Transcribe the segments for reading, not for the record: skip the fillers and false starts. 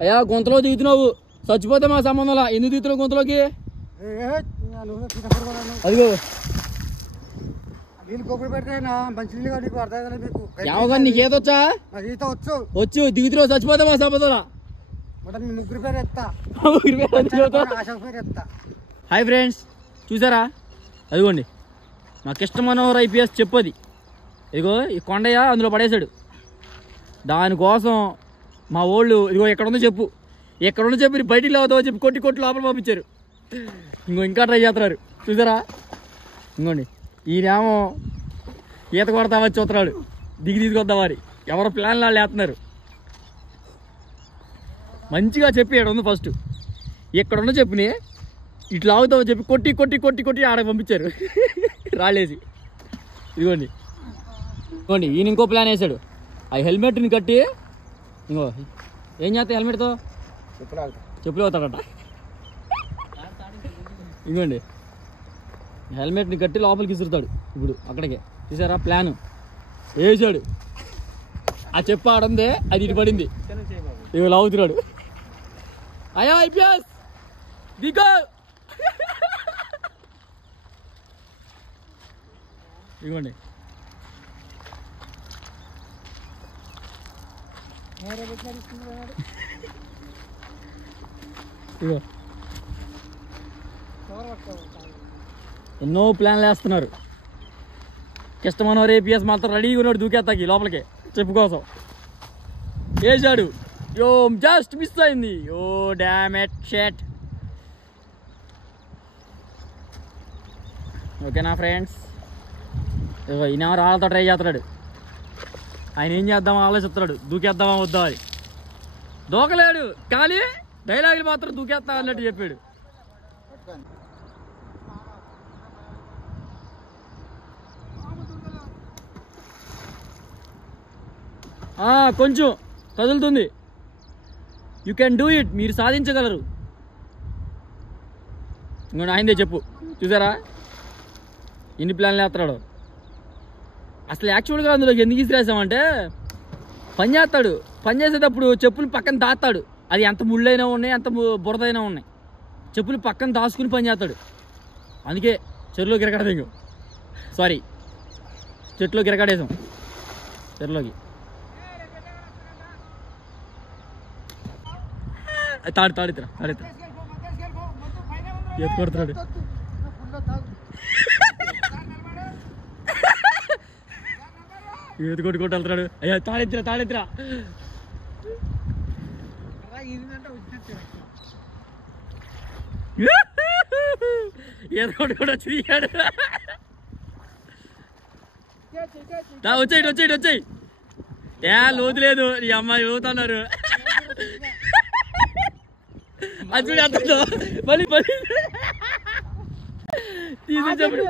అయ్యా గుంతలో దిగుతున్నావు, చచ్చిపోతే మా సంబంధంలా. ఎందుకు దిగుతున్నావు గుంతలోకి? అదిగో ఏమో నీకేదొచ్చా? వచ్చు దిగుతున్నావు, చచ్చిపోతే మా సంబంధంలా. హాయ్ ఫ్రెండ్స్, చూసారా? అదిగోండి మా కృష్ణ మనోహర్ ఐపీఎస్ చెప్పది. ఇదిగో ఈ కొండయ్య అందులో పడేశాడు. దానికోసం మా వాళ్ళు ఇదిగో ఎక్కడుందో చెప్పు, ఎక్కడుందో చెప్పి బయటికి లేవుతావో చెప్పి కొట్టి కొట్టి లోపల పంపించారు. ఇంకా ట్రై చేస్తున్నారు చూసారా? ఇంకోండి ఈయనేమో ఈత కొడతామని చూస్తున్నాడు, దిగి తీసుకొద్దామని. ఎవరో ప్లాన్లు వాళ్ళు వేస్తున్నారు. మంచిగా చెప్పి ఇక్కడ ఉంది ఫస్ట్, ఎక్కడుందో చెప్పుని ఇట్లా అవుతామని చెప్పి కొట్టి కొట్టి కొట్టి కొట్టి ఆడ పంపించారు రాలేసి. ఇదిగోండి ఇదిగోండి ఈయన ఇంకో ప్లాన్ వేసాడు. ఆ హెల్మెట్ని కట్టి ఇంకో ఏం చేస్తా హెల్మెట్తో చెప్పులు అవుతాడట. ఇదిగోండి హెల్మెట్ని కట్టి లోపలికి విసురుతాడు. ఇప్పుడు అక్కడికే చూసారా ప్లాన్ వేసాడు. ఆ చెప్పు ఆడందే, అది ఇటు పడింది. ఇవి లాగుతున్నాడు. అయ్యా ఐపీఎస్ దిగో. ఇదిగోండి ఇదిగో ఎన్నో ప్లాన్లు వేస్తున్నారు. కృష్ణ మనోహర్ ఏపీఎస్ మాత్రం రెడీగా ఉన్నాడు దూకేస్తాకి లోపలికి చెప్పు కోసం. వేసాడు, యో జస్ట్ మిస్ అయింది. ఓ డామ్ ఎట్ షెట్. ఓకేనా ఫ్రెండ్స్? ఈయన రాళ్ళతో ట్రై చేస్తున్నాడు. ఆయన ఏం చేద్దామో ఆలోచిస్తున్నాడు, దూకేద్దామా వద్దా అని. దూకలేడు కానీ డైలాగులు మాత్రం దూకేస్తా అన్నట్టు చెప్పాడు. కొంచెం కదులుతుంది. యూ కెన్ డూ ఇట్, మీరు సాధించగలరు. ఇంకో ఆయనదే చెప్పు చూసారా ఎన్ని ప్లాన్లు వేస్తున్నాడు. అసలు యాక్చువల్గా అందులోకి ఎందుకు ఇసిరేసామంటే పని చేస్తాడు, పని చేసేటప్పుడు చెప్పులు పక్కన దాస్తాడు. అది ఎంత ముళ్ళైనా ఉన్నాయి, ఎంత బురదైనా ఉన్నాయి, చెప్పులు పక్కన దాచుకుని పని చేస్తాడు. అందుకే చెరువులోకి ఎరగడదేంగో, సారీ చెట్లోకి ఎరగడేసాం. చెరువులోకి తాడుతురా ఎత్తు కొడుతున్నాడు. ఏది కొట్టుకుంటూ వెళ్తున్నాడు. అయ్యా తాడెత్తిరా ఏది కొట్టుకుంటూ వచ్చి వచ్చాయి. లోతు లేదు, ఈ అమ్మాయి లోతున్నారు. అది చూడి అంత మళ్ళీ తీసుకొచ్చినప్పుడు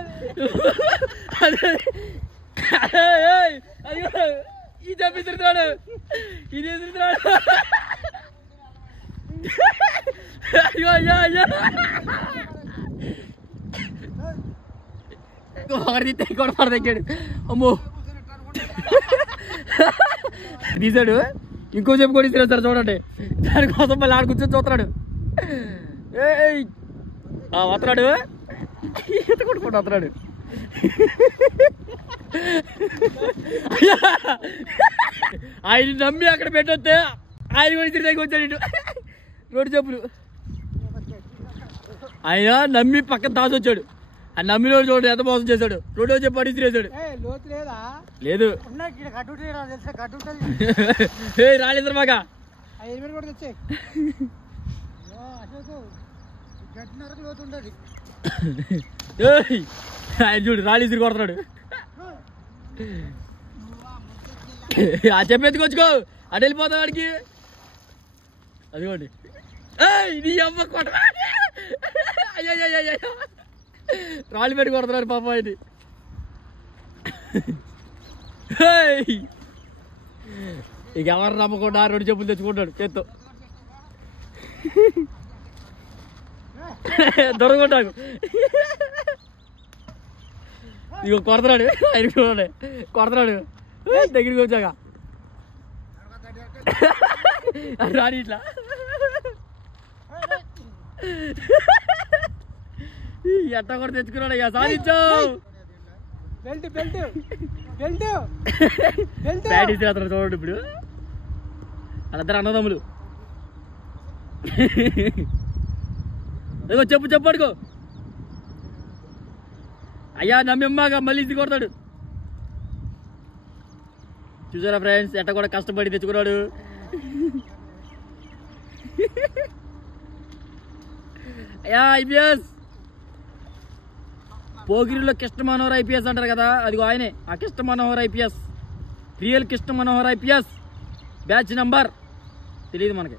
ఈ చెప్పిస్తున్నాడు, ఇది ఎదురుతున్నాడు. అయ్యో ఒకటి కూడా తగ్గాడు. అమ్మో తీసాడు. ఇంకో చెప్పు కూడా ఇస్తారు సార్ చూడండి. దానికోసం మళ్ళీ ఆడ కూర్చొని చూస్తున్నాడు. వస్తున్నాడు, ఈత కొట్టుకుంటూ వస్తున్నాడు. ఆయన నమ్మి అక్కడ పెట్టొస్తే ఆయన కూడా ఇద్దరి దగ్గర వచ్చాడు. ఇటు రోడ్డు చెప్పులు ఆయన నమ్మి పక్కన దాచొచ్చాడు. ఆ నమ్మినోడు చూడు ఎంత మోసం చేశాడు. రోడ్డు చెప్పి పడి ఇసిరేసాడు. లేదు రాలేదు మాగా. ఆయన చూడు రాళ్ళు ఇసిరి కొడుతున్నాడు. ఆ చెప్పెత్తుకొచ్చుకో, అటు వెళ్ళిపోతాడు వాడికి. అదిగోండి నీ అమ్మ కొట్ట. అయ్యో రాళ్ళు పెట్టి కొడుతున్నారు పాప ఇది. ఇక ఎవరు నమ్మకుండా 2 చెప్పులు తెచ్చుకుంటాడు చేత్తో. దొరకొట్టాకు ఇక కొడతాడు. ఆయన కొడతాడు దగ్గరికి వచ్చాక రాని ఇట్లా ఎట్ట కూడా తెచ్చుకున్నాడు ఇక సాధించావు. ప్రాక్టీస్ చేస్తాడు చూడండి ఇప్పుడు వాళ్ళిద్దరు అన్నదమ్ములు. అదిగో చెప్పు అడుకో. అయ్యా నమ్మిమ్మాగా మళ్ళీ ఇది కొడతాడు. చూసారా ఫ్రెండ్స్ ఎట్ట కూడా కష్టపడి తెచ్చుకున్నాడు. అయ్యా ఐపీఎస్ పోగిరిలో కృష్ణ మనోహర్ ఐపీఎస్ అంటారు కదా, అదిగో ఆయనే ఆ Krishna Manohar IPS. Real Krishna Manohar IPS batch number తెలియదు మనకి.